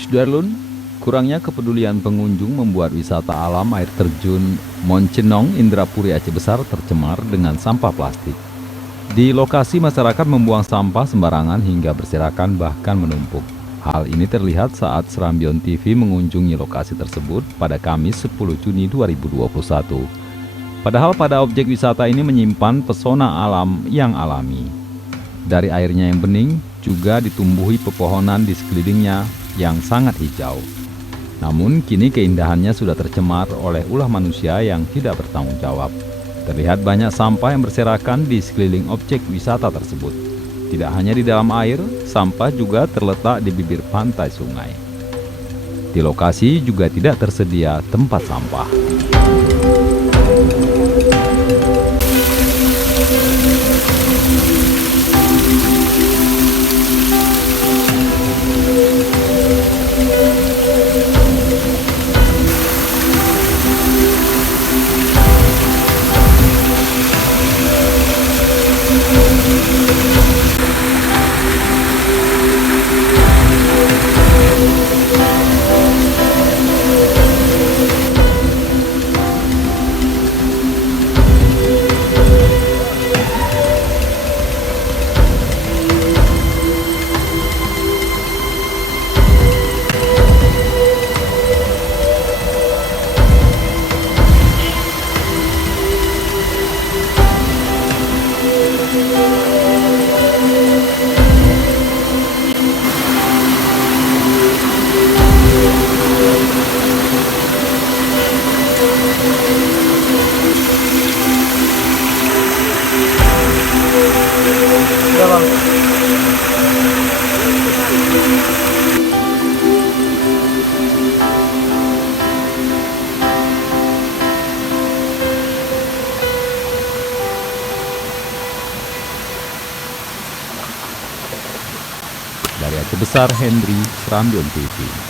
Sudarlun, kurangnya kepedulian pengunjung membuat wisata alam air terjun Moncenong, Indrapuri Aceh Besar tercemar dengan sampah plastik. Di lokasi masyarakat membuang sampah sembarangan hingga berserakan bahkan menumpuk. Hal ini terlihat saat Serambion TV mengunjungi lokasi tersebut pada Kamis 10 Juni 2021. Padahal pada objek wisata ini menyimpan pesona alam yang alami. Dari airnya yang bening, juga ditumbuhi pepohonan di sekelilingnya yang sangat hijau. Namun kini keindahannya sudah tercemar oleh ulah manusia yang tidak bertanggung jawab. Terlihat banyak sampah yang berserakan di sekeliling objek wisata tersebut. Tidak hanya di dalam air, sampah juga terletak di bibir pantai sungai. Di lokasi juga tidak tersedia tempat sampah. Dari Aceh Besar, Henry, Serambion TV.